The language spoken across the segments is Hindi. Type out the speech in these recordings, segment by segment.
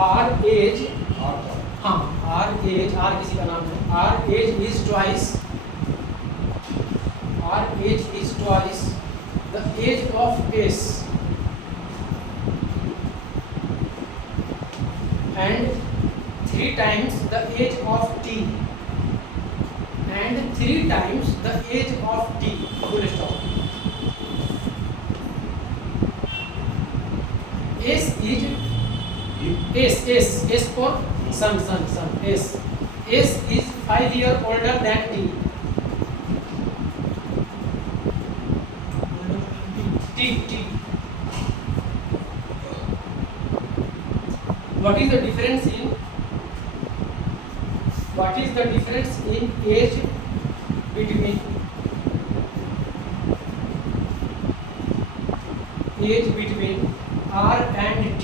आर एज, हाँ आर एज, आर किसी का नाम है, R age is twice, R age is twice the age of S and 3 times the age of t and 3 times the age of t. Full stop. S is S for sun. S is 5 years older than t. T. What is the difference in age between R and T?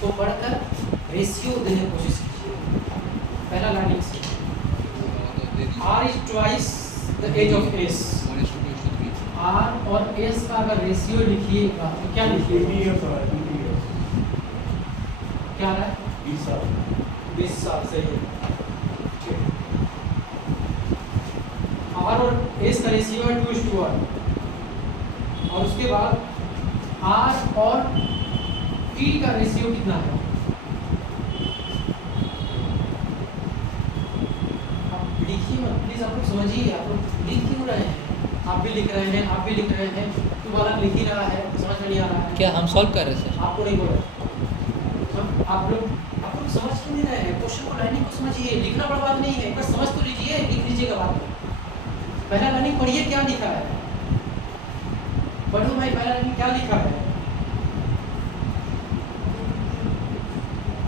को पढ़कर रेशियो देने की कोशिश कीजिए। पहला लाइन से R is twice the age of S, R और S का अगर रेशियो लिखिएगा तो क्या लिखिएगा? क्या रहा है? 20 साल सही है। R और S का रेशियो है 2:1 और उसके बाद R और T का रेशियो कितना है? आप लिखिए मत प्लीज, आप लोग समझिए, आप लोग लिख क्यों रहे हैं? आप भी लिख रहे हैं, आप भी लिख रहे हैं, तुम्हारा लिख ही रहा है, समझ में नहीं आ रहा है। क्या हम सॉल्व कर रहे हैं? आपको नहीं बोल रहे, आप लोग समझ क्यों नहीं रहे हैं? क्वेश्चन को लाइनिंग को समझिए, लिखना बड़ा बात नहीं है, एक बार समझ तो लीजिए, लिख लीजिएगा बाद में। पहला लाइनिंग पढ़िए क्या लिखा है, पढ़ो भाई, पहला लाइनिंग क्या लिखा है?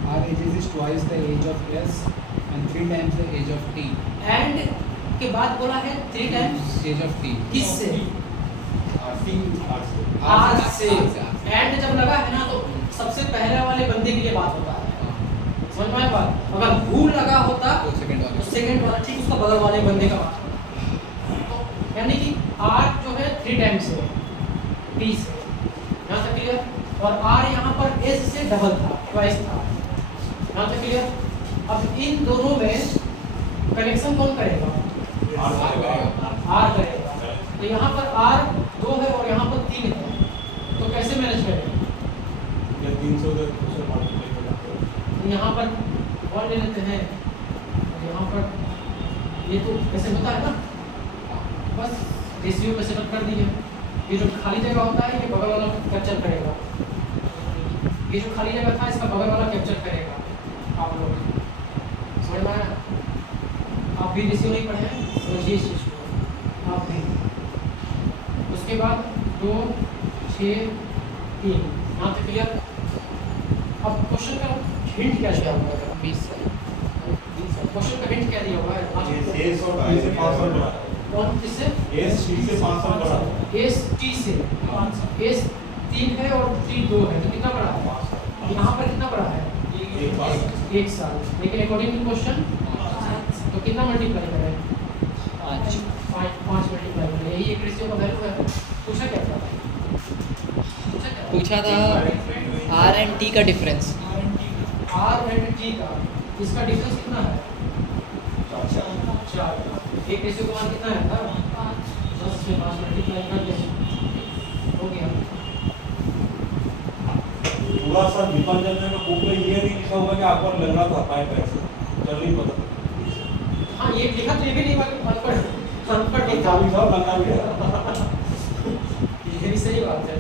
Our age is twice the age of S and 3 times the age of T. And के बाद बोला है 3 टाइम्स Age of T. किससे? R R से। एंड जब लगा है ना तो सबसे पहले वाले बंदे के लिए बात होता है, समझ में आया बात? अगर भूल लगा होता तो सेकंड वाला ठीक उसका बगल वाले बंदे का बात होता। तो यानी कि R जो है 3 टाइम्स है T से, यहाँ तक क्लियर? और R यहाँ पर S से डबल था, ट्वाइस था, यहाँ तक क्लियर? अब इन दोनों में कनेक्शन कौन करेगा? R करेगा। तो यहाँ पर R 2 है और यहाँ पर 3 है, तो कैसे मैनेज करेंगे? यहाँ पर 1 ले लेते हैं, यहाँ पर ये तो कैसे होता है ना, बस रेशियो में सेटअप कर दिए। ये जो खाली जगह होता है ये बगल वाला कैप्चर करेगा, ये जो खाली जगह था इसका बगल वाला कैप्चर करेगा। आप लोग समझ में आया? आप भी रेशियो नहीं पढ़े हैं, समझिए इस चीज़ को आप भी। उसके बाद 2, 6, 3 यहाँ तक क्लियर? अब क्वेश्चन का हिंट क्या दिया हुआ है? 20 क्वेश्चन का हिंट क्या दिया हुआ है? कौन किससे? S T से। S 3 है और T 2 है, तो कितना बड़ा है? यहाँ पर कितना बड़ा है? 1 साल। लेकिन अकॉर्डिंग टू क्वेश्चन तो कितना मल्टीप्लाई करें? 5 मल्टीप्लाई करें, यही एक रेशियो का वैल्यू है। पूछा क्या था? पूछा था R and T का डिफरेंस। R and T का इसका डिफरेंस कितना है? 4। एक रेशियो का मान कितना है? 10 से 5 मल्टीप्लाई कर ले, हो गया। पूरा सा दीपांजन में बुक में ये नहीं लिखा हुआ कि आपको लगना था पाइप ऐसे चल नहीं पता। हाँ ये लिखा तो ये भी नहीं हुआ कि अनपढ़ लिखा लगना भी है। ये भी सही बात है,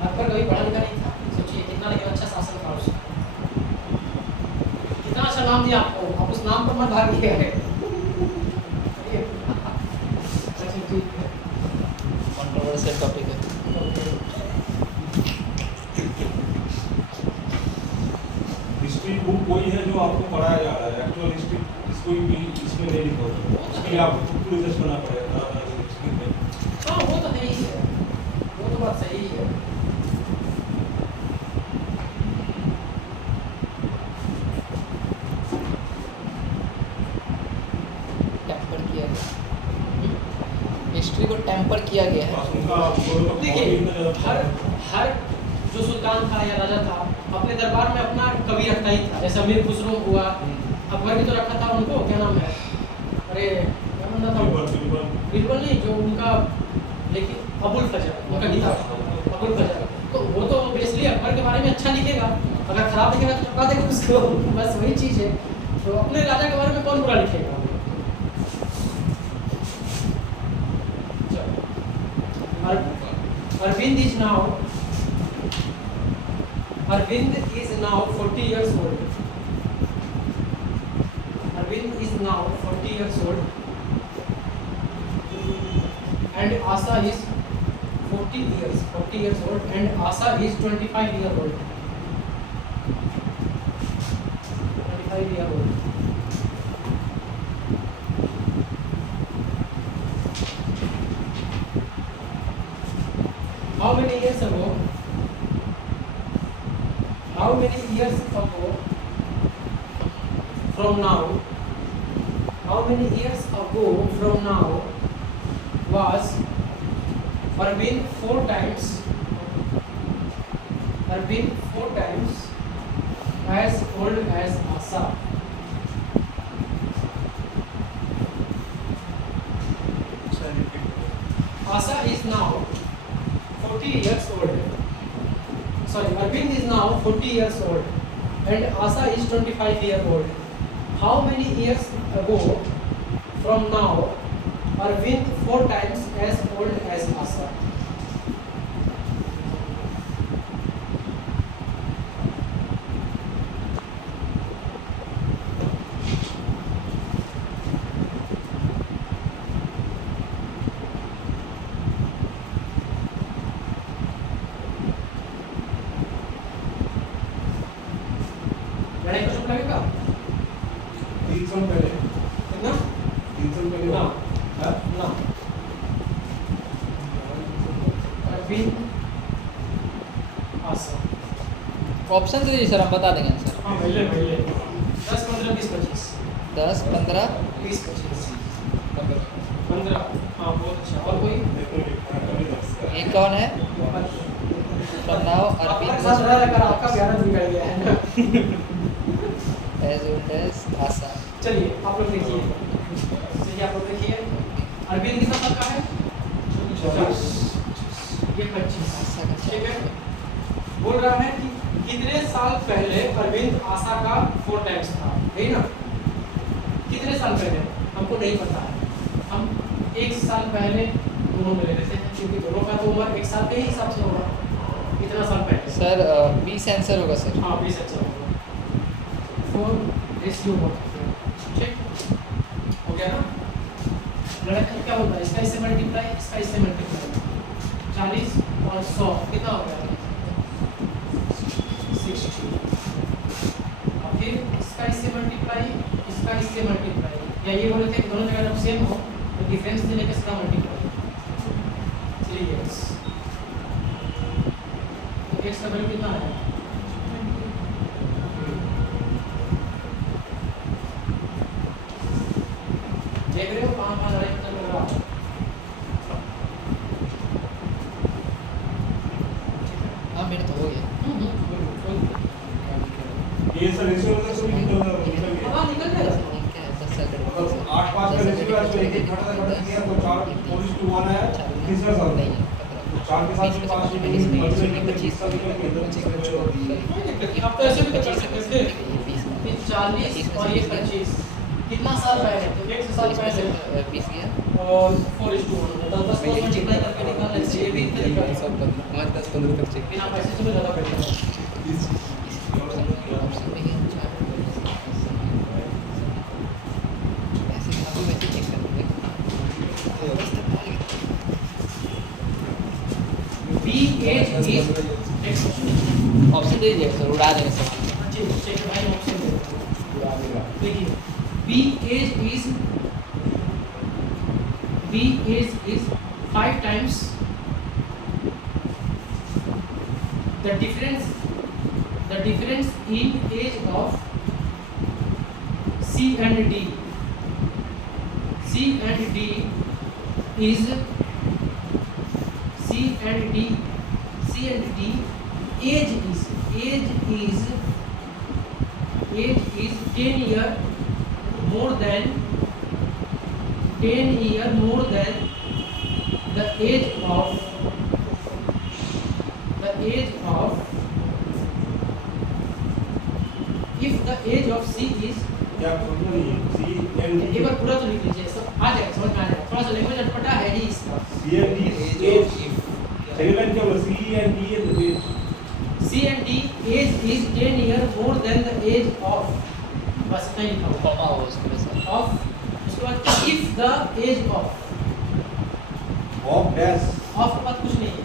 अनपढ़ कभी पढ़ा लिखा नहीं था। सोचिए कितना लेकिन अच्छा शासन था उसका, कितना अच्छा नाम दिया आपको, आप उस नाम पर मत भागिए। अच्छा ठीक है, कंट्रोवर्शियल टॉपिक है। हिस्ट्री बुक कोई है जो आपको पढ़ाया जा रहा है, एक्चुअल हिस्ट्री इसको भी इसमें नहीं लिखा होता, इसके लिए आपको खुद रिसर्च करना पड़ेगा। हाँ वो तो है ही है। बात सही है। टेम्पर किया गया, हिस्ट्री को टेम्पर किया गया है। उनका बोलो तो देखिए, बहुत ही इतना ज़्यादा हर हर जो सुल्तान था या राजा था अपने दरबार में अपना कवि रखता ही था। जैसे अमीर खुसरो हुआ, अकबर भी तो रखा था उनको, क्या नाम है, अरे क्या नाम था, बिल्कुल बिरबल नहीं, जो उनका लेकिन अबुल फजल, उनका किताब अबुल फजल, तो वो तो बेसिकली अकबर के बारे में अच्छा लिखेगा, अगर खराब लिखेगा तो चपका देगा उसको। बस वही चीज़ है। तो अपने राजा के बारे में कौन बुरा लिखेगा? Arvind is now 40 years old. Arvind is now 40 years old, and Asa is 40 years old, and Asa is 25 years old. 25 years old. How many years ago from now was Arvind four times as old as Asa? Asa is now 40 years old. Sorry, Arvind is now 40 years old, and Asa is 25 years old. How many years ago from now Arvind four times as old as Asa? लड़ाई को चुप लगेगा? 3 साल पहले कितना? 3 साल पहले ना हाँ? ना Arvind Asa. ऑप्शन दीजिए सर, हम बता देंगे आंसर। हाँ पहले 10 15 20 25 10, 15, 20 25 15। हाँ बहुत अच्छा। और कोई? एक कौन है? फ्रॉम नाउ आपके साथ रह कर आपका प्यारा बिगड़ गया है ना। एज ओल्ड एज आसा। चलिए आप लोग देखिए, चलिए आप लोग देखिए, अरविंद कितना साल का है? 50। ये 25। आसा का ठीक है, बोल रहा है कि कितने साल पहले अरविंद आशा का 4 टाइम्स था, है ना? कितने साल पहले हमको नहीं पता है, हम 1 साल पहले दोनों में ले लेते हैं, क्योंकि दोनों का तो उम्र 1 साल के ही हिसाब से होगा। कितना साल पहले? सर 20 आंसर होगा सर। हाँ 20 अच्छा होगा। 4 रेशियो होगा, ठीक हो गया ना? लड़का क्या होता है, इसका इससे मल्टीप्लाई, इसका इससे मल्टीप्लाई, 40 और 100 कितना हो गया? 60। और फिर इसका इससे मल्टीप्लाई, इसका इससे मल्टीप्लाई, या ये बोले थे कि दोनों जगह जब सेम हो तो डिफरेंस देने के इसका मल्टीप्लाई 3x। तो x का वैल्यू कितना है? देख रहे हो कहाँ कहाँ लड़ाई खत्म हो रहा है? हाँ मेरे तो हो गया। ये सर रेशियो में सभी निकल गया। हाँ निकल जाएगा। क्या है 10 साल का अगर डिफरेंस है। 8 5 का रेशियो है तो एक घटा दिया तो 4:1 है तीसरा साल नहीं है 4 के साथ 5 में 25 साल आप तो ऐसे भी कर सकते थे कि 40 और ये 25 कितना साल पहले? तो 1 साल पहले 20 गया और 4:1 10 को मल्टीप्लाई करके निकालना चाहिए। ये भी एक तरीका है, 5 10 15 तक चेक बिना पैसे से भी ज़्यादा पड़ेगा। ऑप्शन में ही हम चार ऐसे हम वैसे चेक करेंगे। बी एज इज ऑप्शन दे दीजिए सर, उड़ा देंगे सवाल। अच्छे चेक भाई ऑप्शन दे देखिए, B age is 5 times the difference in age of C and D is age is 10 year more than the age of if the age of C is क्या समझ नहीं सी एंड एक बार पूरा तो लिख लीजिए, सब आ जाएगा, समझ में आ जाएगा। थोड़ा सा लैंग्वेज अटपटा है ही इसका। C and D as second line क्या बोला C and D as C and D age is 10 year more than the age of, बस इतना ही लिखा हुआ कॉमा हो उसके साथ of। उसके बाद if the age of dash of के बाद कुछ नहीं है।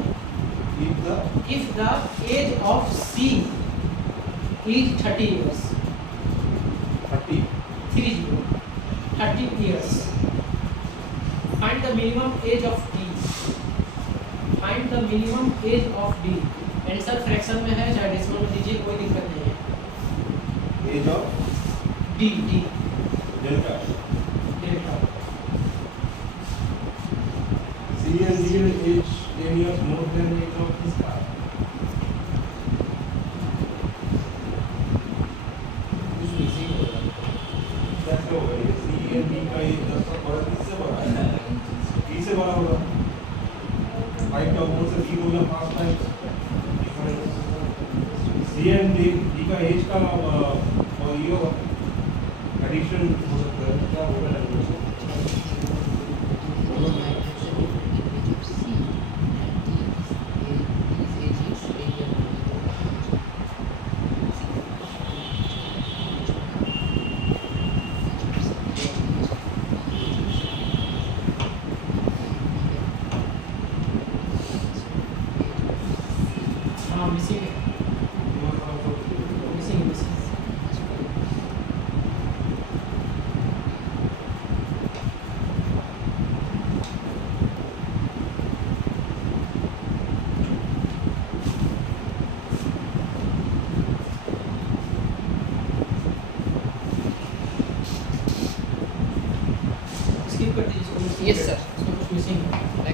if the age of C is 30 years 30 years, find the minimum age of D, answer fraction में है चाहे डेसिमल में दीजिए, कोई दिक्कत नहीं है। Age of D delta delta C and D age 10 years more than age of किसका क्या होगा ये सी एंड डी का एज 10 का बड़ा किससे बड़ा है डी से बड़ा होगा 5 का ऊपर से डी होगा 5 टाइम्स सी एंड डी का एज का और ये होगा एडिशन हो सकता है क्या होगा लैंग्वेज हाँ मिसिंग है स्किप कर दीजिए इसको। Yes, sir. इसमें कुछ मिसिंग है।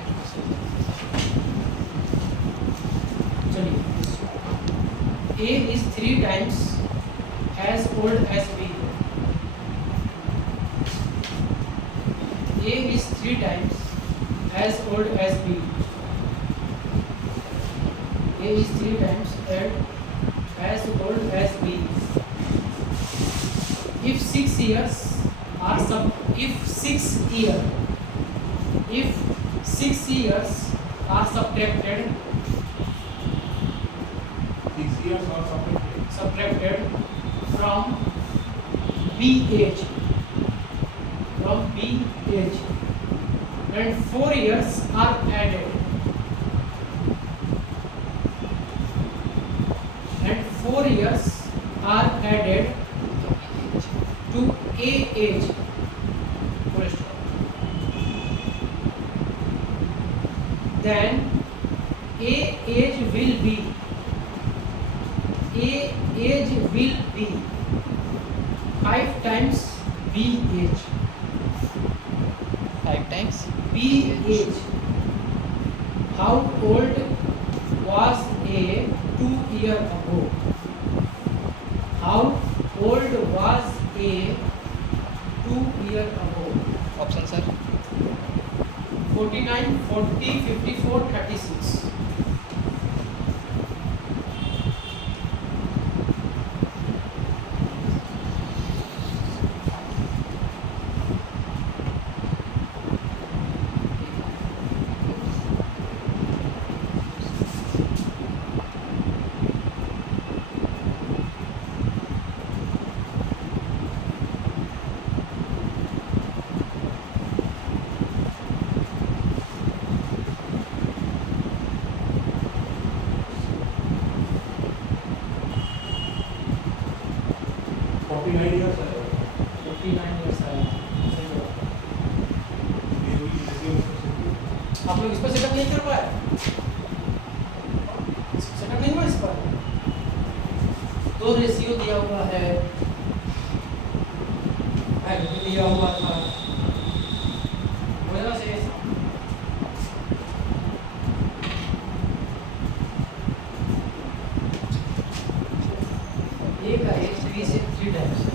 चलिए A is 3 times as old as B. A is 3 times as old as B. A is 3 times as old as B. If 6 years are subtracted 6 years or something subtracted from B age and 4 years are added to A age, then A age will be 5 times B age. 5 times B age. How old was A 2 years ago? How old was A 2 years ago? Option sir 49, 40, 54, 36. आप लोग इस पर सेटअप नहीं कर पाए, सेटअप नहीं हुआ इस पर। दो रेशियो दिया हुआ है, दिया हुआ था, बोलना चाहिए ए का एज बी से 3 टाइम्स है,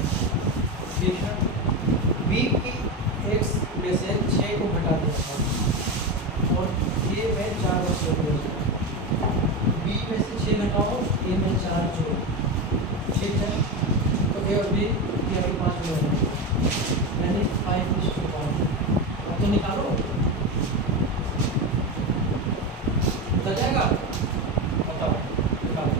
ठीक है। बी की एक्स में से 6 को घटा दिया था और ए में 4 वर्ष हो गए। बी में से 6 घटाओ, ए में 4 जोड़ो, ठीक है। तो ए और बी की अभी 5 में हो जाएगा, यानी 5:5। अब तो निकालो, बता जाएगा, बताओ निकालो।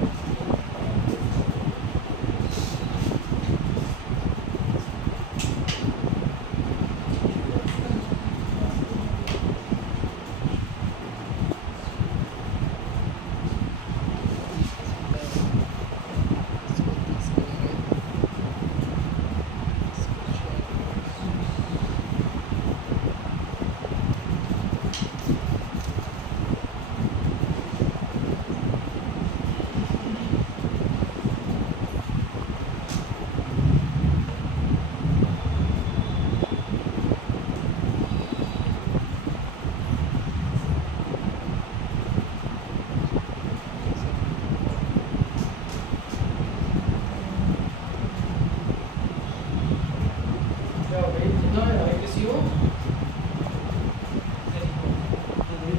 क्या हो गई? कितना है रेशियो?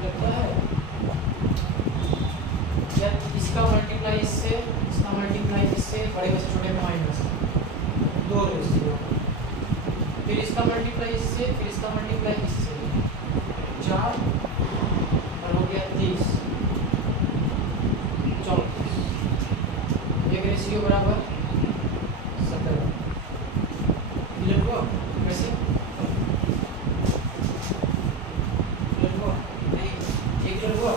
लगता है या इसका मल्टीप्लाई इससे, इसका मल्टीप्लाई इससे, बड़े में से छोटे में माइनस 2 रेशियो, फिर इसका मल्टीप्लाई इससे, फिर इसका मल्टीप्लाई इससे, 4 और हो गया 30, 34। एक रेशियो बराबर 17। क्लियर हुआ? कैसे क्लियर हुआ? नहीं, ये क्लियर हुआ?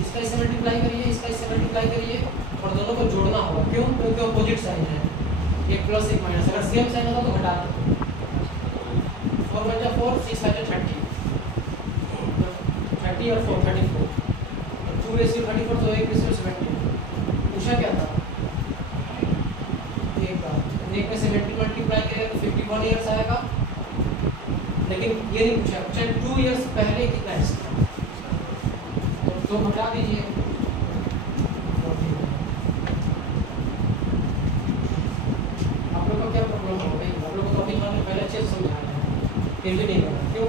इसका इससे मल्टीप्लाई करिए, इसका इससे मल्टीप्लाई करिए और दोनों को जोड़ना होगा। क्यों? क्योंकि अपोजिट साइन है, एक प्लस एक माइनस। अगर सेम साइन होता तो घटा दो। 4 बचा 4, 6 बचा 30, 30 और 4 34, 2:34 तो 1:70। पूछा क्या था? एक में 70 मल्टीप्लाई करेगा तो 51 ईयर्स आएगा, लेकिन ये नहीं पूछा, पूछा 2 ईयर्स पहले कितना है इसका, तो घटा दीजिए। आप लोग को क्या प्रॉब्लम हो गई? आप लोग को तो अभी मैंने पहले अच्छे से समझाया है, फिर भी नहीं करना, क्यों?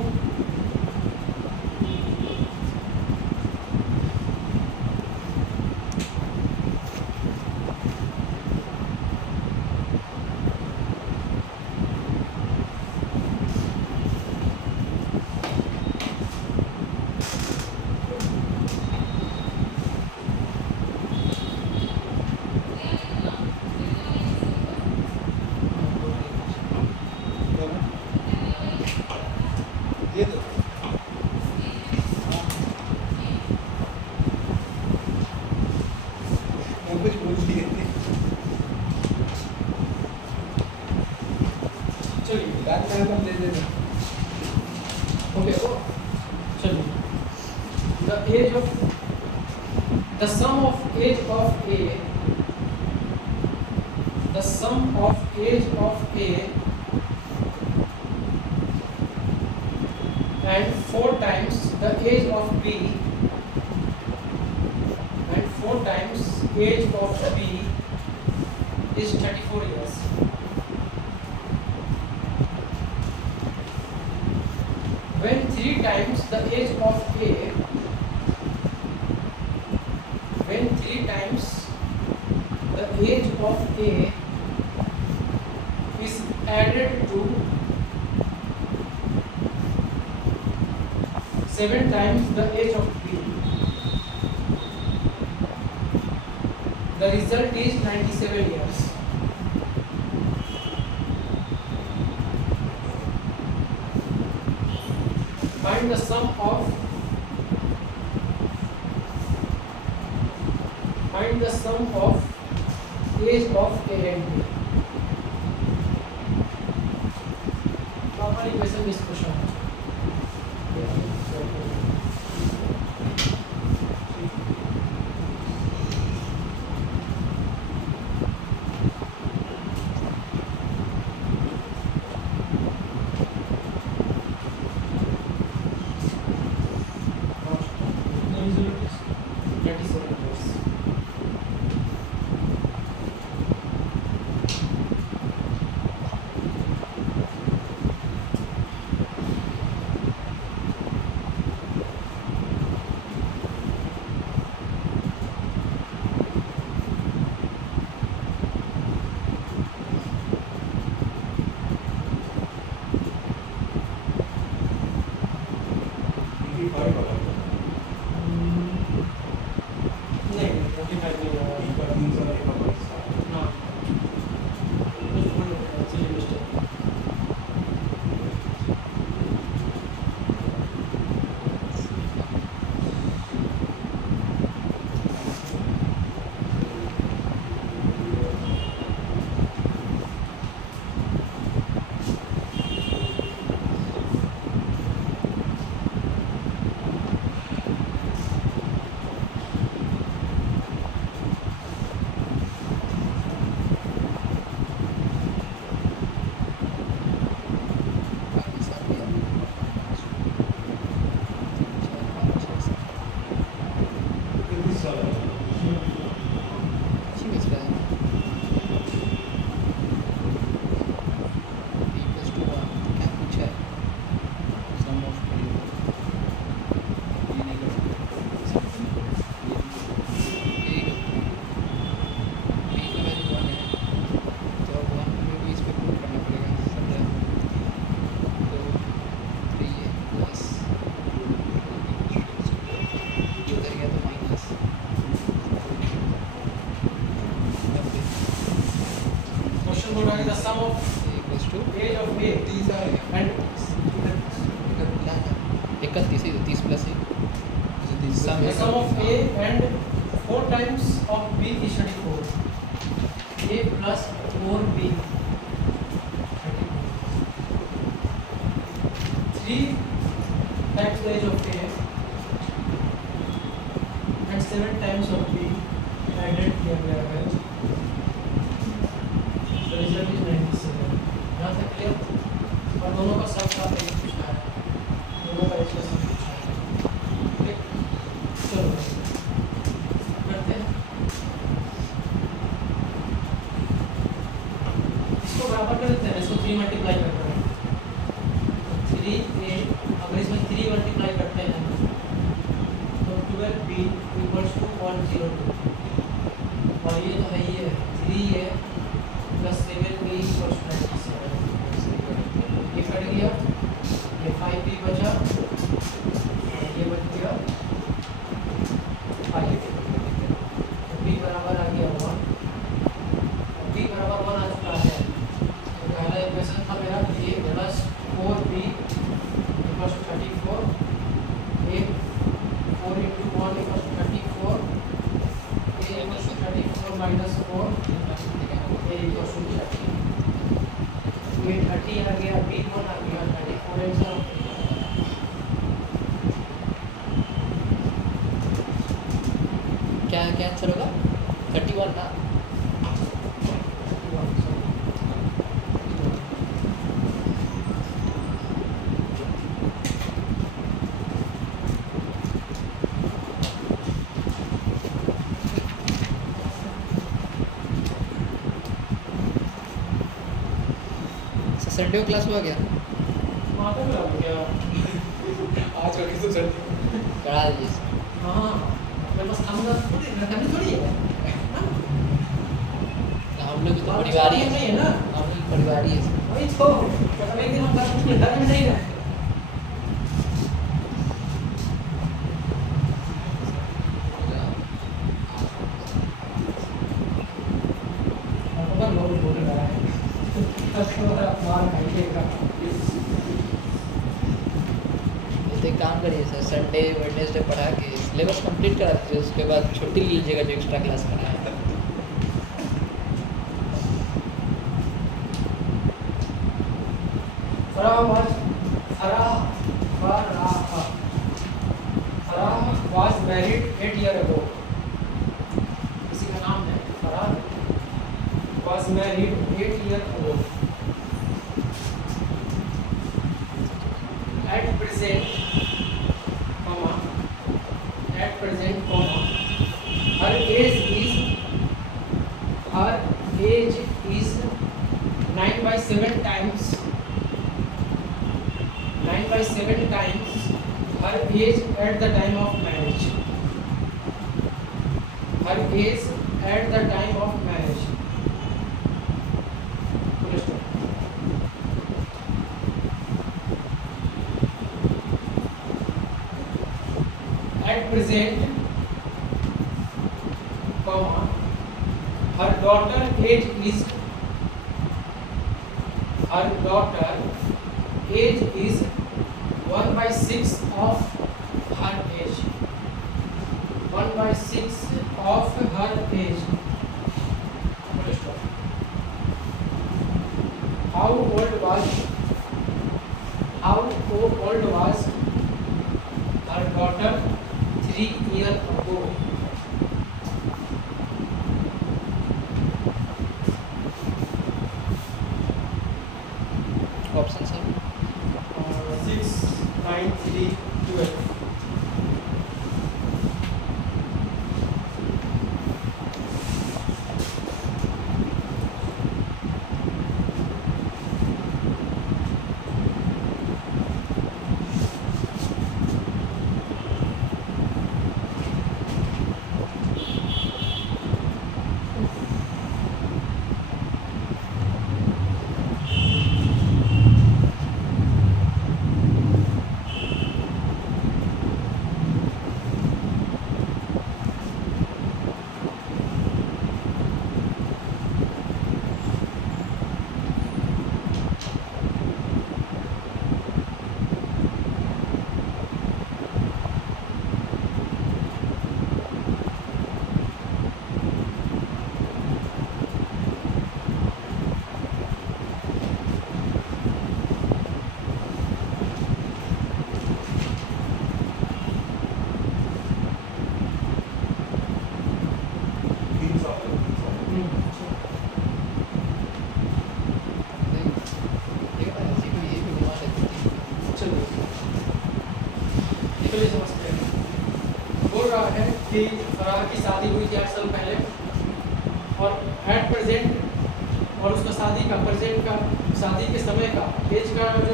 ये तो मैं कुछ बोल दिए थे। चलिए बैक टाइम पर दे देना। ओके, ओ चलिए, the sum of age of A, the sum of age of A and 4 times the age of B and 4 times age of B is 34 years. When 3 times the age of A, when 3 times the age of A is added to 7 times the age of B, the result is 97 years. Find the sum of age of A and B. Normally question is question. 45 वाला नहीं 45 नहीं होगा। बी का 3 साल ए का 22 साल हाँ कुछ भूल हो गया, इसलिए मिस्टेक। बाकी सब भी है। 4, 5, 6, 7 33 साल अच्छी बच रहा है। b + 2 क्या पूछा है? सम ऑफ ये नहीं कर सकते यही करते हैं। b का वैल्यू 1 है तो अब 1 में भी इस पे पुट करना पड़ेगा, समझा? तो 3 है प्लस ये उधर गया तो माइनस 90 क्वेश्चन बोल रहा है the sum of a + 2 as of A 30 आएगा एंड 31 ही तो 30 + 1 सम the sum of a and 4 times of b is 34. a plus 4b 3 times the age of a and 7 times of b added किया गया है। The result is 97. यहाँ तक क्लियर? और दोनों का सब साथ एक पूछना है, दोनों का एक से सब पूछना है। ठीक? चलो करते हैं। इसको बराबर कर देते हैं, इसको 3 मल्टीप्लाई करते हैं। 3a अगर इसमें 3 मल्टीप्लाई करते हैं तो 12b = 102 और ये तो है ये 3a + 7b = 97। ये कट गया, ये 5b बचा और ये बच गया 5। b बराबर आ गया 1, b बराबर 1 आ चुका है। तो पहला इक्वेशन था मेरा a + 4b = 34, a 4 × 1 = 34, a = 34 - 4 a = 30। ये 30 आ गया, b 1 आ गया, 34 आंसर। क्या क्या आंसर होगा? 31 ना? संडे को क्लास हुआ क्या? वहाँ पे मिला हो गया। आज वाली तो चल करा दीजिए सर। हाँ मेरे पास काम थोड़ी है। हाँ? हम लोग तो आप परिवार ही नहीं है ना? हम लोग परिवार ही है सर। वही तो मतलब एक दिन हम घर में नहीं रहे। और लोग बोल रहा है मार खाइएगा। तो एक काम करिए सर, संडे वेडनेसडे पढ़ा के सिलेबस कंप्लीट करा दीजिए, उसके बाद छुट्टी ले लीजिएगा जो एक्स्ट्रा क्लास कराया है। Farah was married 8 years ago. किसी का नाम है Farah was married 8 years ago. At present, her age is 9/7 times. 9/7 times her age at the time of marriage. Her age at the time of marriage. Full stop. at present, comma, her daughter age is 1/6 of her age. 1/6 of her age. Full stop. How old was her daughter 3 years ago? Option sir 6, 9, 3, 12. चलिए समझते हैं। बोल रहा है कि फराह की शादी हुई थी 8 साल पहले और एट प्रेजेंट और उसका शादी का प्रेजेंट का शादी के समय का एज का जो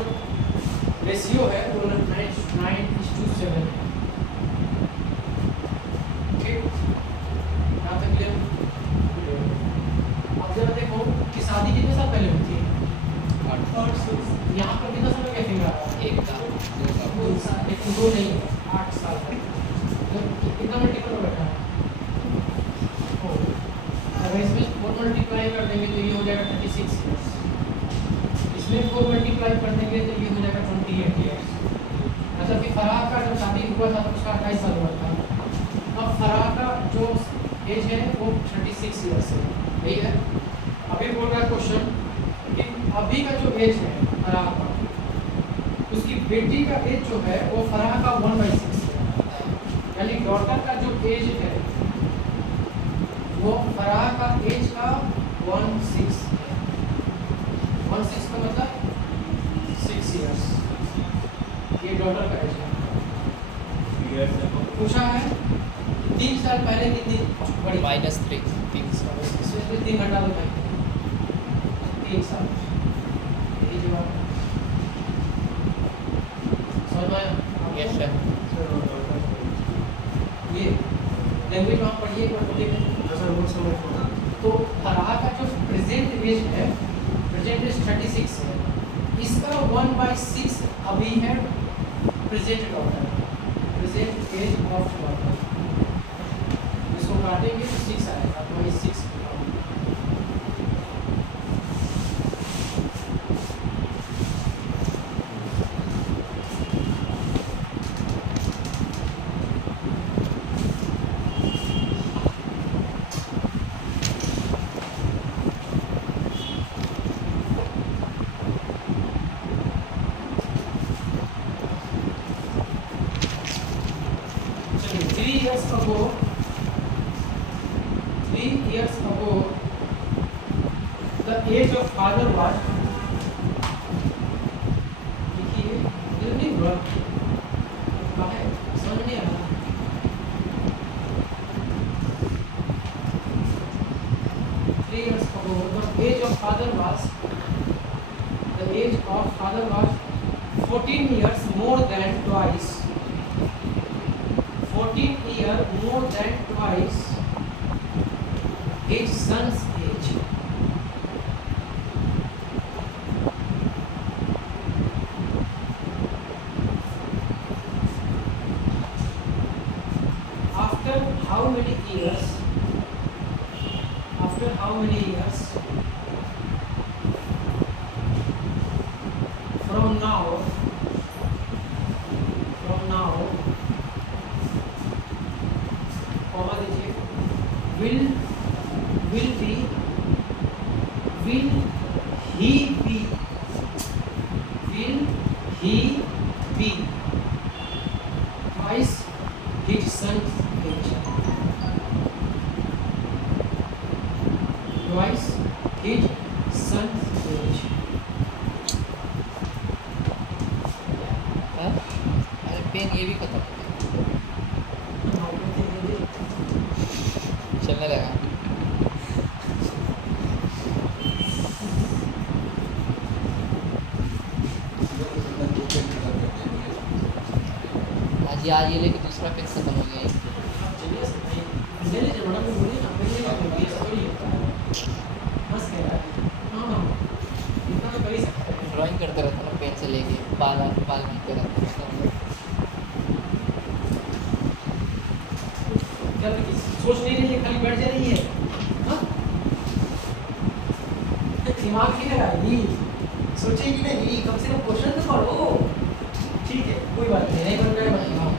रेशियो है वो 9:7 है। ठीक, यहाँ तक क्लियर? अब जब देखो कि शादी कितने साल पहले हुई थी? यहाँ पर कितना समय क्या फिंगर आ रहा है? 1 साल 2 साल लेकिन 2 नहीं, 8 साल तक कितना मल्टीपल बैठा है? अगर इसमें 4 मल्टीप्लाई कर देंगे तो ये हो जाएगा 36 ईयर्स। इसमें 4 मल्टीप्लाई कर देंगे तो ये हो जाएगा 28 ईयर्स। मतलब कि फराह का जब शादी हुआ था तो उसका 28 साल हुआ था। अब फराह का जो एज है वो 36 ईयर्स है, यही है। अभी बोल रहा है क्वेश्चन कि अभी का जो एज है फराह का, उसकी बेटी का एज जो है वो फराह का 1/6 है। यानी डॉटर का जो एज है वो फराह का एज का 1/6 है। 1/6 का मतलब 6 ईयर्स। ये डॉटर का एज है। पूछा है 3 साल पहले कितनी बड़ी? -3 3 साल इसमें से 3 घटा दो भाई, 3 साल। यही जवाब समझ में आया? यस सर ये लैंग्वेज वहाँ पढ़िए एक बार तो देखें। तो फराह का जो प्रेजेंट एज है, प्रेजेंट एज 36 है। इसका 1/6 अभी है present daughter, present age of daughter. इसको काटेंगे तो 6 आएगा, तो वही 6 3 years ago, the age of father was, देखिए ये नहीं हुआ, कहाँ है? समझ नहीं आ रहा। Three years ago, the age of father was 14 years more than twice. 14 years more than twice his son's age. many years? After how many years? From now. Comma दीजिए. Will he be will he be twice his son's age? Twice his son's age. हाँ? अरे पेन ये भी खत्म हो गया। चलने लगा। आज ये लेके दूसरा पेन खत्म हो गया है। ले लीजिए मैडम, को बोलिए ना, पहले का बोलिए, सही होता है। बस कह रहा है। हाँ, इतना तो कर ही सकते हैं। ड्राइंग करते रहता ना पेन से लेके बाल गिरते रहते क्या सोच नहीं रही है, खाली बैठ जा रही है? हाँ? दिमाग की लगाएगी, सोचेगी नहीं, कम से कम क्वेश्चन तो पढ़ो। ठीक है, कोई बात नहीं बन रहा है बताओ।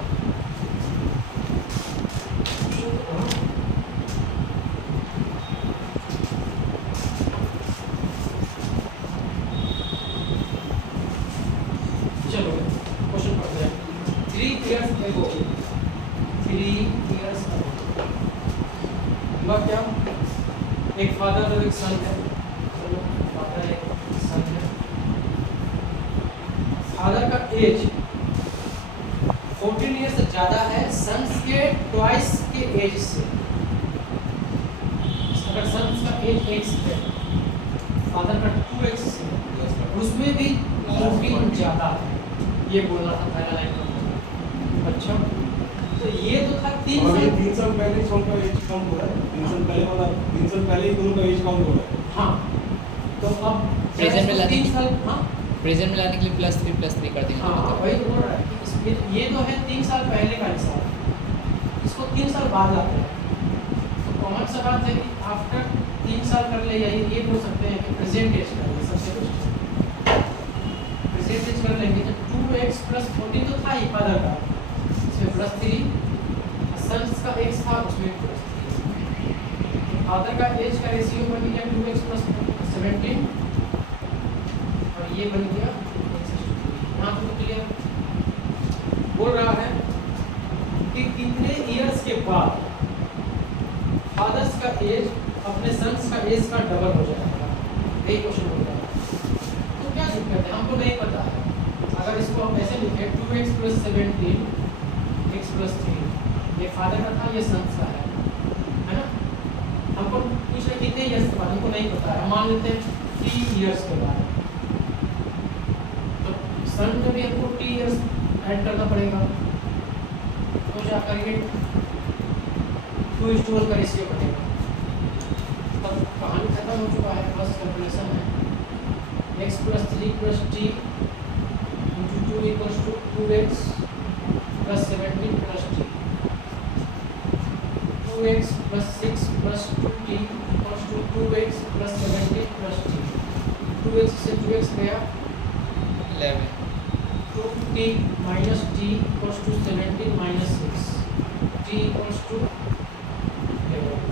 चलो क्वेश्चन पढ़ते हैं। 3 years ago हुआ क्या? एक फादर और एक सन है। चलो फादर एक सन है। फादर का एज 14 ईयर से ज्यादा है सन्स के ट्वाइस के एज से। अगर सन्स का एज x है, फादर का 2x है, उसमें भी 14 ज्यादा है। ये बोलना था पहला लाइन में। अच्छा, तो ये तो था 3 और ये साल। 3 साल पहले ही सबका एज काउंट हो रहा है। 3 साल पहले वाला 3 साल पहले ही दोनों का एज काउंट हो रहा है। हाँ, तो अब Present में लाने 3 की- साल। हाँ प्रेजेंट में लाने के लिए +3 कर देंगे। हाँ, वही तो बोल रहा है कि ये तो है 3 साल पहले का हिसाब, इसको 3 साल बाद लाते हैं। तो कॉमन सा बात है कि आफ्टर 3 साल कर ले, या ये बोल सकते हैं कि प्रेजेंट एज कर ले। सबसे कुछ प्रेजेंट एज कर लेंगे तो 2x + 14 तो था ही फादर का, इसमें +3, सन्स का x था उसमें +3। फादर का एज का रेशियो बन गया 2x + 17 और ये बन गया। यहाँ तो क्लियर बोल रहा है कि कितने इयर्स के बाद फादर्स का एज अपने सन्स का एज का डबल हो जाएगा। यही क्वेश्चन हो रहा है। तो क्या दिक्कत है? हमको नहीं पता है। अगर इसको हम ऐसे लिखें 2x + 17 x + 3, ये फादर का था, ये सन्स का है ना? हमको पूछ रहे कितने इयर्स के बाद, हमको नहीं पता है। मान लेते हैं 3 इयर्स के बाद, तो सन में भी हमको 3 इयर्स ऐड करना पड़ेगा। तो जाकर ये 2:1 का रेशियो बनेगा। तब कहानी खत्म हो चुका है। बस कैलकुलेशन है। x + 3 + t × 2 = 2x + 17 + t। 2x + 6 + 2t = 2x + 17 + t। 2x से 2x गया, 11 2t - t = 17 - 6, t = 11।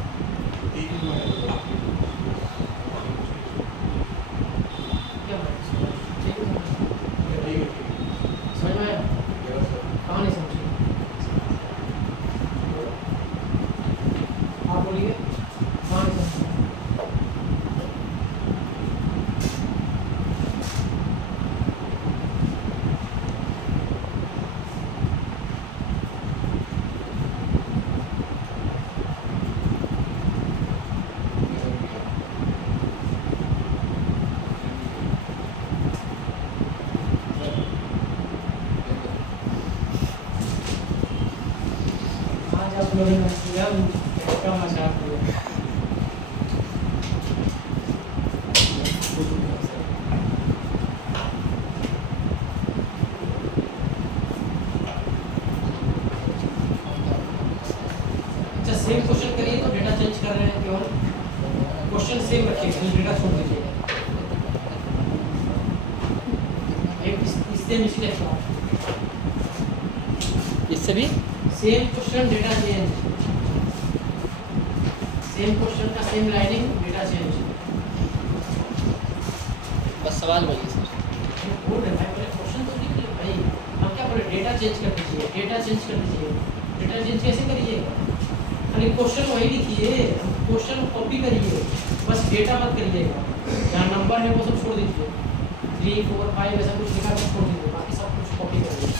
क्या माइनस हुआ? ठीक है, समझ में आया? कहाँ नहीं समझे? आप बोलिए, कहाँ नहीं समझे? आज आप लोगों ने किया क्या मजाक किया। अच्छा सेम क्वेश्चन करिए तो डेटा चेंज कर रहे हैं, केवल क्वेश्चन सेम रखिएगा, डेटा छोड़ दीजिएगा। एक इससे मिसिंग है, इससे भी same question data change, same question का सेम लाइनिंग डेटा चेंज। बस सवाल वही है सर। बोल रहे भाई, पहले क्वेश्चन तो लिख लो भाई। हम क्या बोले, डेटा चेंज कर दीजिए, डेटा चेंज कर दीजिए। डेटा चेंज कैसे करिएगा? खाली क्वेश्चन वही लिखिए, क्वेश्चन कॉपी करिए, बस डेटा मत करिएगा। जहाँ नंबर है वो सब छोड़ दीजिए, 3 4 5 ऐसा कुछ लिखा तो छोड़ दीजिए, बाकी सब कुछ कॉपी करिए।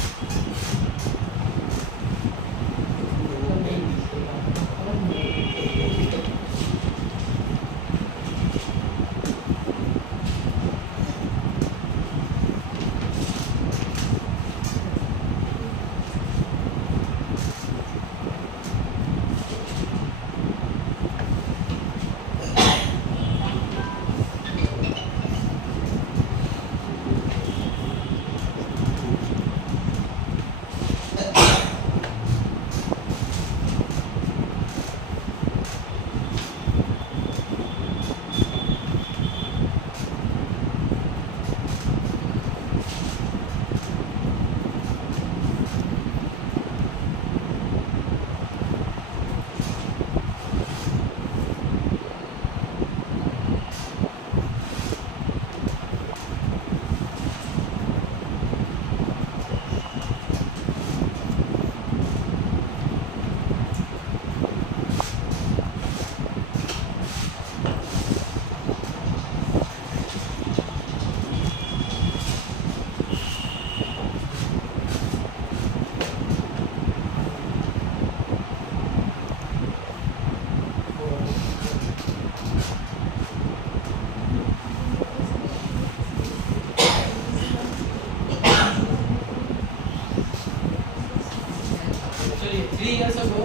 चलिए 3 years ago,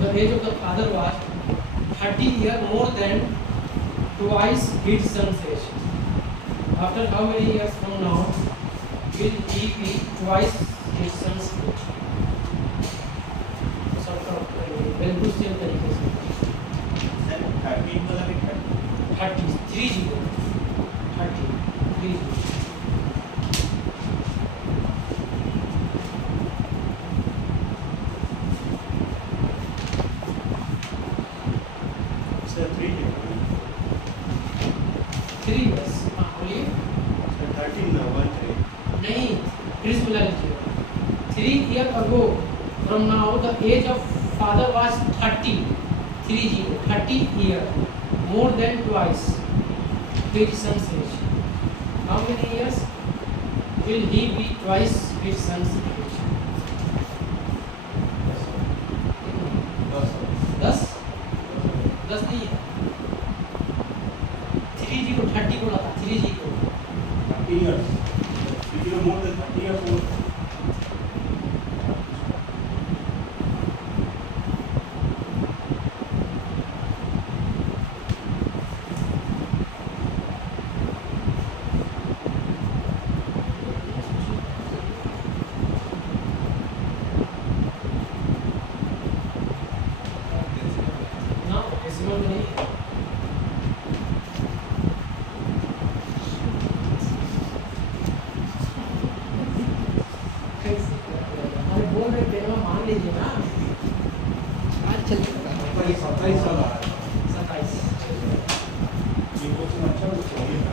the age of the father was 30 years more than twice his son's age. After how many years from now will he be twice his son's age? बिल्कुल सेम तरीके से 13 मतलब 30 30 सर 3 3 years। हाँ बोलिए। 13 ना 1 3 नहीं, प्लीज बुला लीजिए। 3 years ago from now the age of father was 30 years more than twice his son's age. How many years will he be twice his son's age? 10 10 नहीं है, 3G को 30 बोला था, 3G को 30 years if you are more than 30 years old ना डेसिमल में नहीं है। अरे बोल रहे थे ना, मान लीजिए ना। आज चल सकता है। 27 साल आ रहा है 27 ये क्वेश्चन अच्छा तो चाहिए था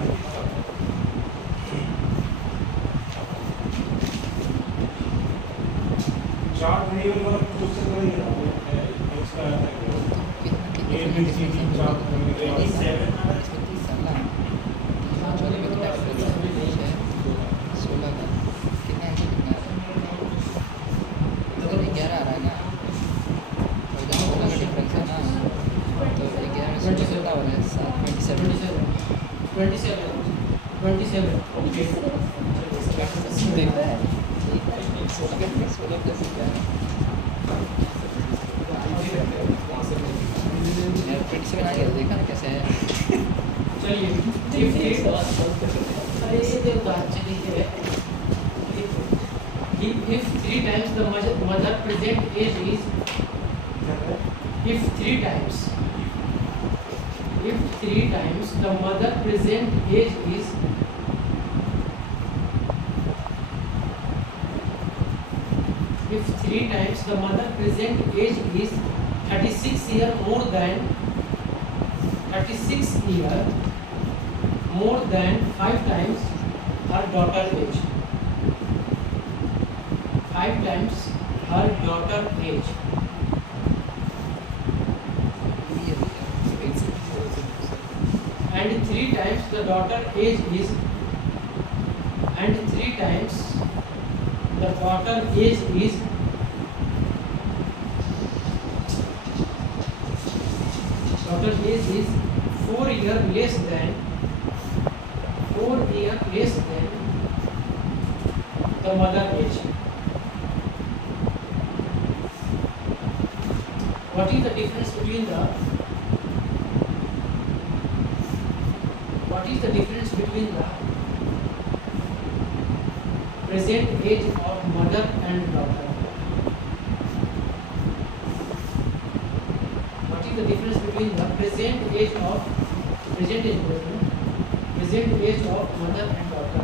चार्ट नहीं होगा क्वेश्चन करेंगे ना वो इसका कितना A, B, C, D, chart करेंगे 27 साल 14 में कितना डिफरेंस है? 16 का कितना है? इधर 11 आ रहा है ना, और इधर 16 का डिफरेंस है ना, तो 11 से कितना हो रहा है? 27 27 देखो 16 प्लस 11 यार 27 आ गया, देखा ना कैसे है। चलिए अरे ये देखो चलिए if 3 times the mother present age is if three times the mother present age is if 3 times the mother present age is 36 year more than 5 times her daughter age, 5 times her daughter age, and 3 times the daughter age is, and 3 times the daughter age is daughter age is 4 year less than the mother age. What is the difference between the present age of mother and daughter? What is the difference between the present age of mother and daughter?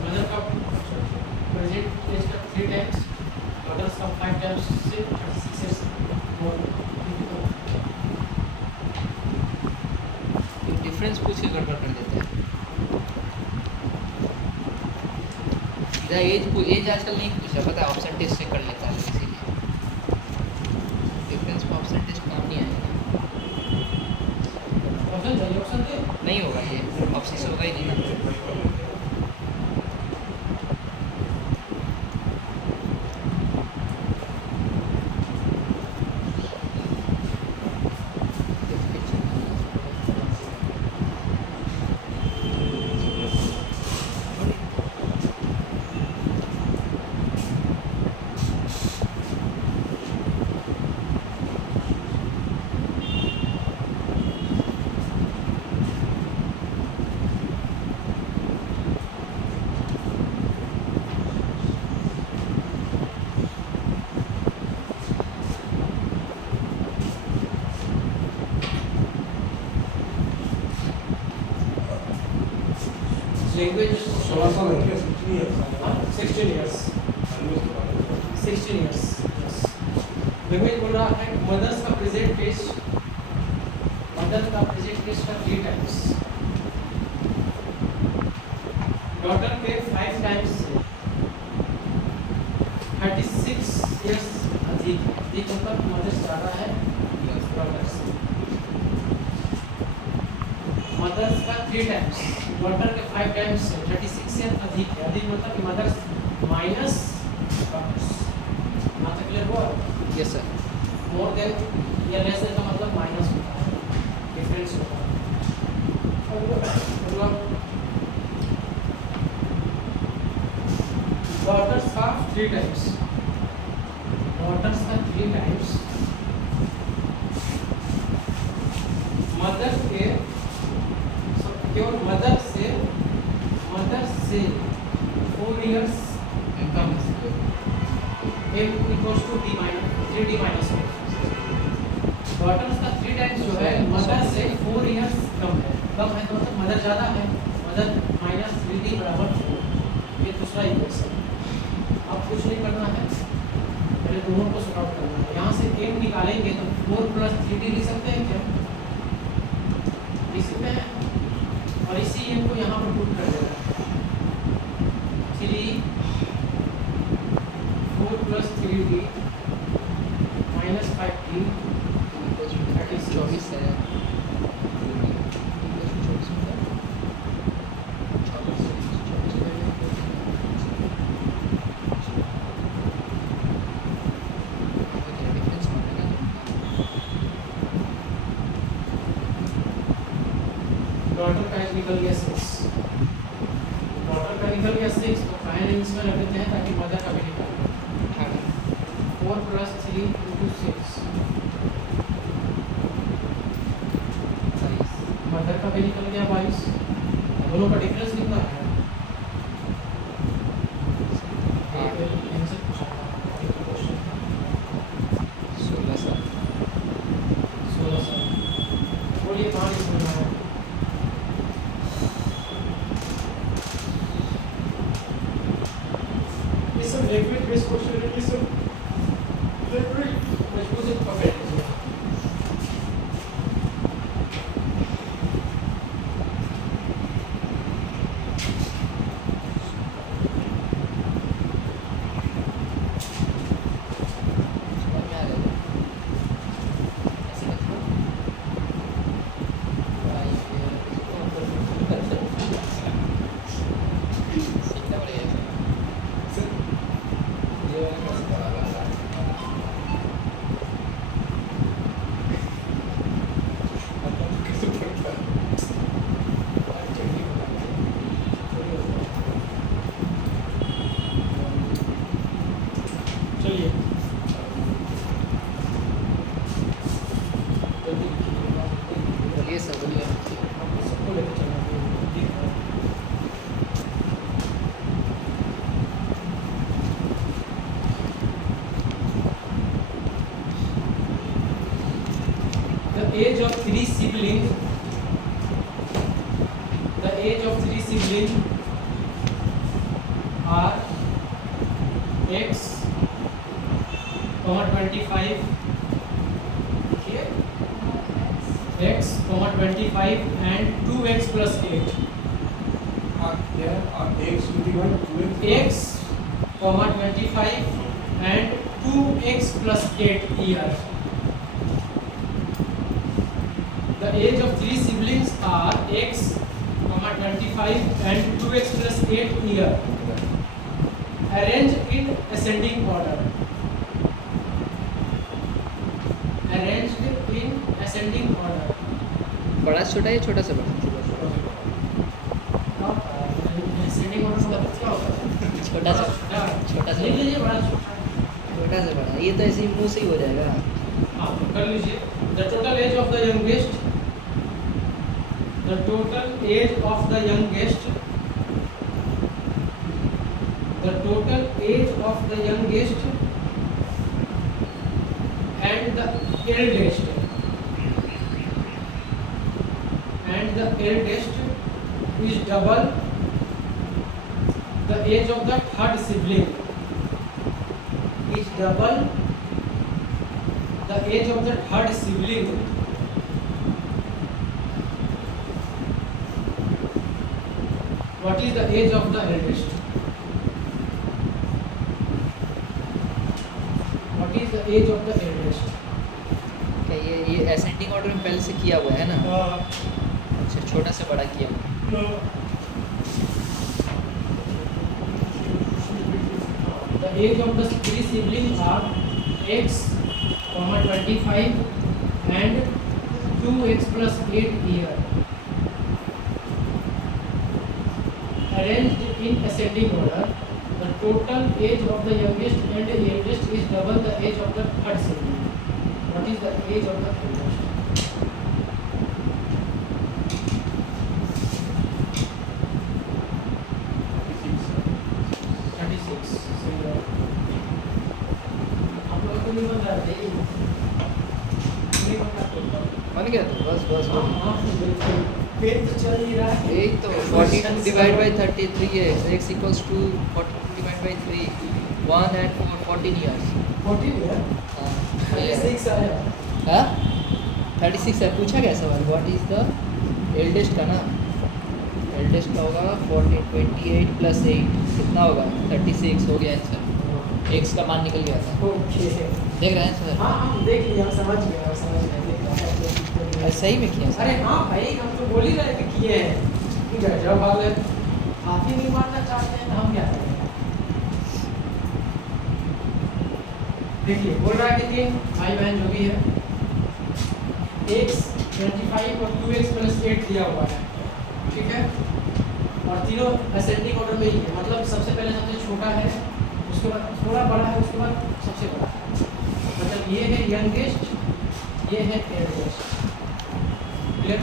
Mother का प्रेजेंट एज का 3 टाइम्स, मदर्स का 5 टाइम्स से 36 इयर्स मोर। डिफरेंस पूछ के गड़बड़ कर देते हैं। एज आजकल नहीं पूछा, पता है ऑप्शन टेस्ट से कर लेता है, इसीलिए डिफरेंस में ऑप्शन टेस्ट काम नहीं आएगा। ऑप्शन दे नहीं होगा ये, ऑप्शन से होगा ही नहीं ना। लैंग्वेज 16 साल है क्या? 16 years? 16 years Language 16 years yes। Language बोल रहा है मदर्स का प्रेजेंट एज का 3 टाइम्स, डॉटर के 5 टाइम्स से 36 इयर्स अधिक मतलब मदर्स ज़्यादा है डॉटर से। मदर्स का 3 टाइम्स, डॉटर के 5 टाइम्स से 36 से अधिक है। अधिक मतलब कि मदर्स माइनस डॉटर्स। यहाँ तक क्लियर हुआ? Yes sir. मोर देन या लेस देन का मतलब माइनस होता है, डिफरेंस होता है। मतलब डॉटर्स का 3 टाइम्स, मदर के केवल मदर से 4 इयर्स कम है। m equals to d minus 3d minus 4। Daughters का 3 टाइम्स जो है मदर से 4 इयर्स कम है तो मतलब मदर ज़्यादा है, मदर माइनस 3d बराबर 4। ये दूसरा इक्वेशन। अब कुछ नहीं करना है, पहले दोनों को सॉर्ट आउट करना है। यहाँ से m निकालेंगे तो 4 प्लस 3d लिख सकते हैं क्या? लिख सकते हैं। और इसी m को यहाँ पर पुट कर देना, 4 प्लस 3d माइनस 5d 24 है। डॉटर का एज निकल गया 6। निकल गया 6 तो फाइनल इसमें रख देते हैं ताकि मदर का भी निकाल दे। 4 + 3 × 6 मदर का भी निकल गया 22। दोनों का डिफरेंस कितना है? आंसर पूछा था क्वेश्चन 16 16 बोलिए कहाँ लिखना है? Listen, liquid based question. Listen, liquid. मजबूत से पकड़ लीजिए। चलिए ये सब बोलिए। सबको लेकर चलना है। The age of three siblings. The age of three siblings are x, 25. Okay. X, 25 and 2x plus 8. क्या x divided 2x X, 25 and 2x plus 8 years. The age of three siblings are x, 25 and 2x plus 8 year. Arranged in ascending order. Arranged in ascending order. बड़ा से छोटा या छोटा से बड़ा? Ascending order का मतलब क्या होता है? छोटा से छोटा से लिख बड़ा। लीजिए बड़ा छोटा। छोटा से बड़ा, ये तो ऐसे ही मुंह से ही हो जाएगा। आप कर लीजिए। The total age of the youngest. The total age of the youngest. The total age of the youngest and the eldest. And the eldest is double the age of the third sibling. Is double the age of the third sibling. What is the age of the eldest? What is the age of the eldest? क्या ये असेंडिंग ऑर्डर में पहले से किया हुआ है ना? अच्छा, छोटा से बड़ा किया हुआ है। The age of the three siblings are x, 25 and 2x plus 8 year. Arranged in ascending order. The total age of the youngest and the eldest is double the age of the third sibling. What is the age of the eldest? बन गया तो बस बस पेट तो चल ही रहा है। यही तो 42 डिवाइड बाई 33 है, x equals to 42 divide by 3 1 and 4 14 years। 14 है। हाँ 36 आया। हाँ 36 है। पूछा क्या सवाल? व्हाट इज द एल्डेस्ट का ना? एल्डेस्ट का होगा 14 28 प्लस 8 कितना होगा? 36 हो गया आंसर। x का मान निकल गया था। ओके। देख रहे हैं सर? हाँ हम देख लिया, हम समझ गए, हम समझ गए, देख लिया। सही में किया सर? अरे हाँ भाई, हम तो बोल ही रहे थे किए हैं। ठीक है, जब अगर आप ही नहीं मानना चाहते हैं तो हम क्या करें? देखिए बोल रहा है कि 3 भाई बहन जो भी है, x 25 और 2x प्लस 8 दिया हुआ है, ठीक है। और तीनों असेंडिंग ऑर्डर में ही है, मतलब सबसे पहले सबसे छोटा है, उसके बाद थोड़ा बड़ा है, उसके बाद सबसे बड़ा है। मतलब ये है यंगेस्ट, ये है एल्डेस्ट। क्लियर?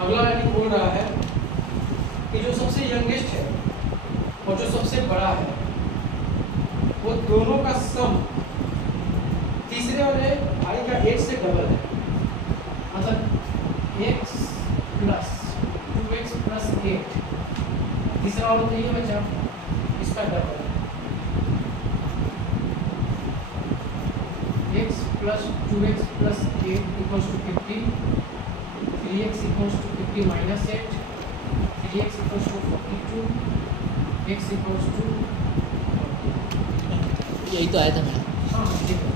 अगला लाइन बोल रहा है कि जो सबसे यंगेस्ट है और जो सबसे बड़ा है वो दोनों का सम तीसरे वाले i का 8 से डबल है, मतलब x प्लस 2x प्लस 8, तीसरा वाला तो ये बचा, इसका डबल है, x plus 2x plus 8 equals to 50, 3x equals to 50 minus 8, 3x equals to 42, x equals to, यही तो आया था मेरा। हाँ ठीक है,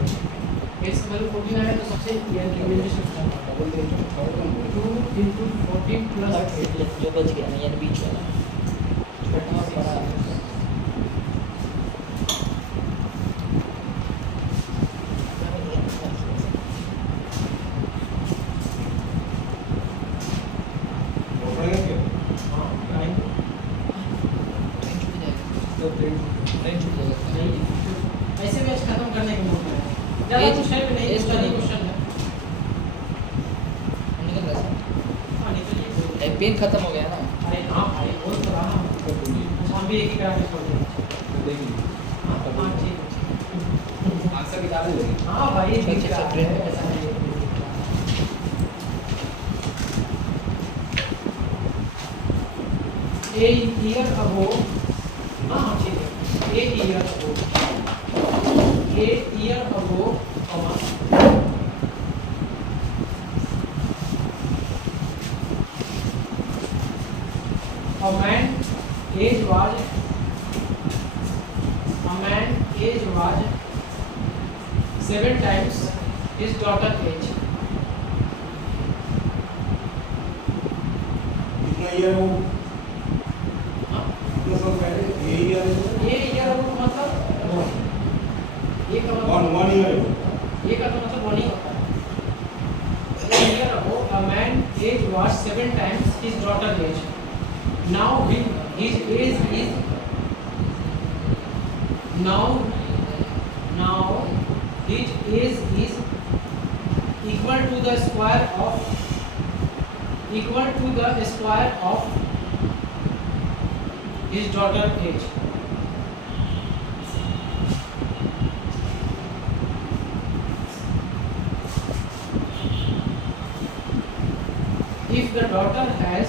x का वैल्यू 49 है तो सबसे डबल दे जो थर्ड वन 2 into 14 plus 8 जो बच गया ना यानी बीच वाला छोटा और बड़ा। हो पाएगा क्या? हाँ लाइन ट्रेन छूट जाएगा, तो प्रिंट ट्रेन छूट जाएगा। नहीं, ऐसे मैच खत्म करने का मूड है, ज़्यादा कुछ है भी नहीं, एज इसका तो नहीं नहीं। क्वेश्चन है। निकल रहा है। हाँ निकलिए। पेन खत्म हो गया ना। अरे हाँ भाई बोल तो रहा हूँ, अच्छा हम भी एक ही करा के छोड़ देंगे। देखिए हाँ हाँ ठीक है। आंसर निकाल लेंगे। हाँ भाई अच्छा, दिख रहा ट्रेन है, में। ऐसा नहीं है। A year ago, हाँ ठीक है, A year ago, A year ago, a man age was 7 times his daughter age. कितना ईयर है वो? हाँ, कितने साल पहले? ये ईयर है? ये ईयर ago का मतलब ये का मतलब वन ईयर है वो। ये का तो मतलब वन ही होता है। A year ago, a man age was 7 times his daughter age. Now his age is now his age is equal to the square of his daughter age. If the daughter has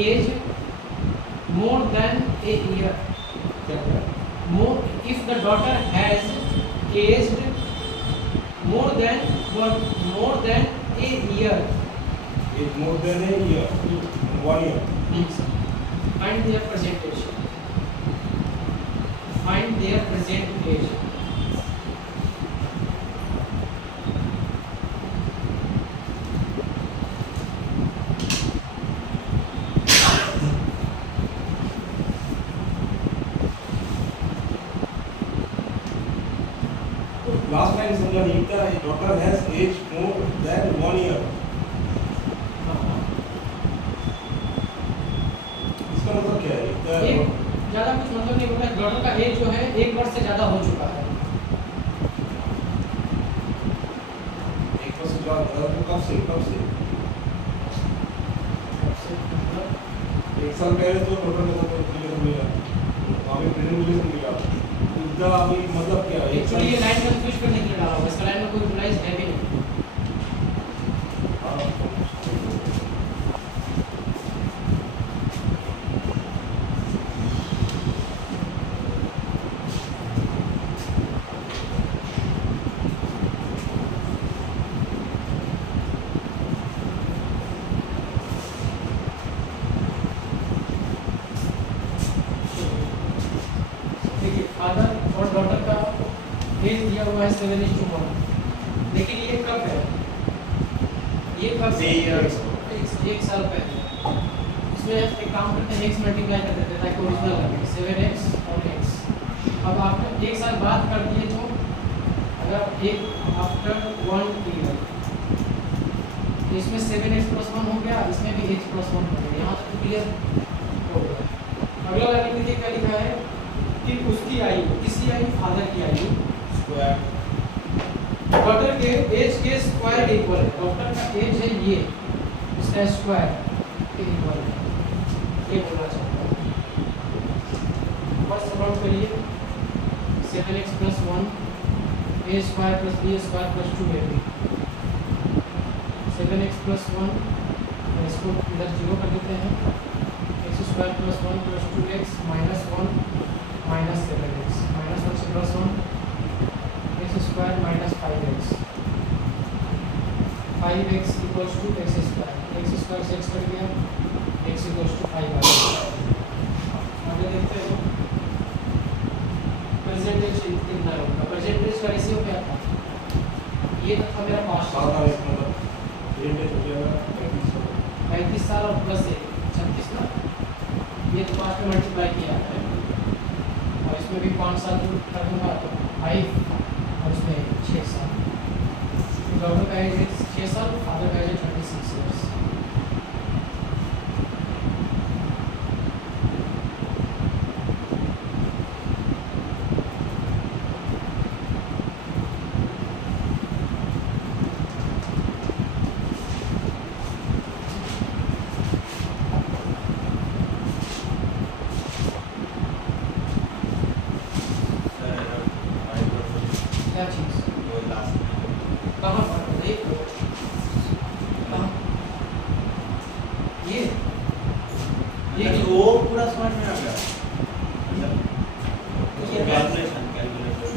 age more than a year, if the daughter has aged more than a year, It's more than a year. 1 year. find their present age. Find their present age. Last line समझा नहीं था. A daughter has aged more than 1 year. इसका मतलब क्या है? एक ज़्यादा कुछ मतलब नहीं बोला, डॉटर का एज जो है 1 वर्ष से ज़्यादा हो चुका है। एक वर्ष बाद कब से? एक साल पहले तो डॉक्टर का तो एप्लीकेशन मिला, अभी प्रेजेंट एप्लीकेशन मिला. इनका अभी मतलब क्या है? एक्चुअली ये लाइन कंफ्यूज करने के लिए डाला हुआ है, इसका लाइन में कोई यूटिलाइज है भी नहीं। देखिए फादर और डॉटर का एज दिया हुआ है 7:1, लेकिन ये कब है? ये कब से? एक साल पहले। इसमें एक काम करते हैं, x मल्टीप्लाई कर देते हैं ताकि ओरिजिनल लगे, 7x और x। अब आपने 1 साल बाद कर दिए तो अगर एक आफ्टर 1 ईयर, तो इसमें 7x + 1 हो गया, इसमें भी x + 1 हो गया। यहाँ तक क्लियर हो गया। अगला लाइन देखिए क्या लिखा है कि उसकी आयु, किसकी आयु, फादर की आयु स्क्वायर डॉक्टर के एज के स्क्वायर के इक्वल है। डॉक्टर का एज है ये, इसका स्क्वायर के इक्वल है, ये बोलना चाहता हूँ। फर्स्ट सॉल्व करिए 7x + 1 a² + b² + 2ab। 7x + 1, इसको इधर 0 कर देते हैं, x² + 1 + 2x - 1 - 7x, -1 से +1 x² - 5x, 5x = x², x² से x कट गया, x = 5 आ गया। आगे देखते हैं परसेंटेज कितना होगा। परसेंटेज का रेशियो क्या था, ये था मेरा पास्ट 7 आ गया, मतलब परसेंटेज हो जाएगा 35 साल और +1 36 ना, ये तो 5 में मल्टीप्लाई किया है, और इसमें भी 5 साल जो कर दूंगा तो 5 और इसमें 6 साल। डॉक्टर का एज 6 साल, फादर का एज 36 ईयर्स। क्या चीज़ कहाँ पर देख लो, कहाँ ये वो पूरा समझ में आ गया।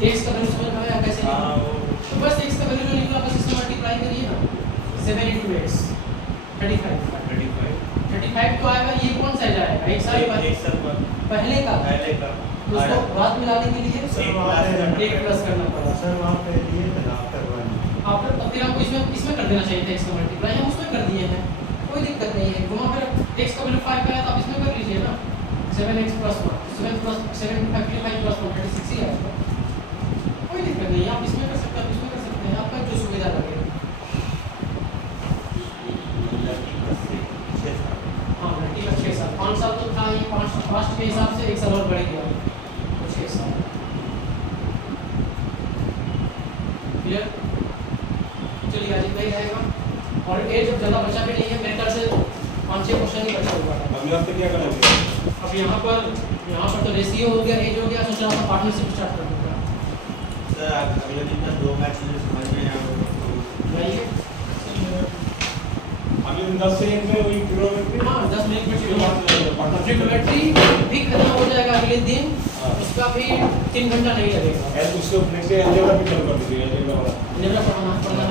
x का वैल्यू समझ में आया कैसे हाँ निकालना? वो तो बस x का वैल्यू जो निकला बस इससे मल्टीप्लाई करिए ना, 7 × x 35 तो आएगा। ये कौन सा जाएगा, एक साल बाद एक साल बाद पहले का, पहले का तो उसको बाद में लाने के लिए एक प्लस करना पड़ा। सर वहाँ पे लिए थे ना आफ्टर 1। आफ्टर तो फिर हमको इसमें कर देना चाहिए था x का मल्टीप्लाई, हम उसमें कर दिए हैं, कोई दिक्कत नहीं है। घुमा फिर x का वैल्यू 5 का है तो आप इसमें कर लीजिए ना, 7x + 1 7 + 7 × 5 + 1 36 ही आएगा, कोई दिक्कत नहीं है। आप इसमें कर सकते हैं, आप इसमें कर सकते हैं, आपका जो सुविधा लगे। हाँ लड़की का 6 साल, 5 साल तो था ही, 5 फास्ट के हिसाब से 1 साल और बढ़ गया तो 6 साल। क्लियर, चलिए आज इतना ही रहेगा। और एज अब ज़्यादा बचा भी नहीं है, मेरे ख्याल से 5-6 क्वेश्चन ही बचा हुआ है। अभी आपको क्या करना है? अब यहाँ पर तो रेशियो हो गया, एज हो गया, सोच रहा था पार्टनरशिप स्टार्ट कर दूँगा। सर अगले दिन में 2 मैच समझ में जाइए, अगले दिन 10 सेकंड में वही ट्रिग्नोमेट्री, हाँ 10 मिनट में पार्टनरशिप ट्रिग्नोमेट्री भी खत्म हो जाएगा अगले दिन, हाँ। उसका भी 3 घंटा नहीं लगेगा। उसके नेक्स्ट डे अलजेब्रा भी चालू कर दीजिए, अलजेब्रा वाला। अलजेब्रा पढ़ना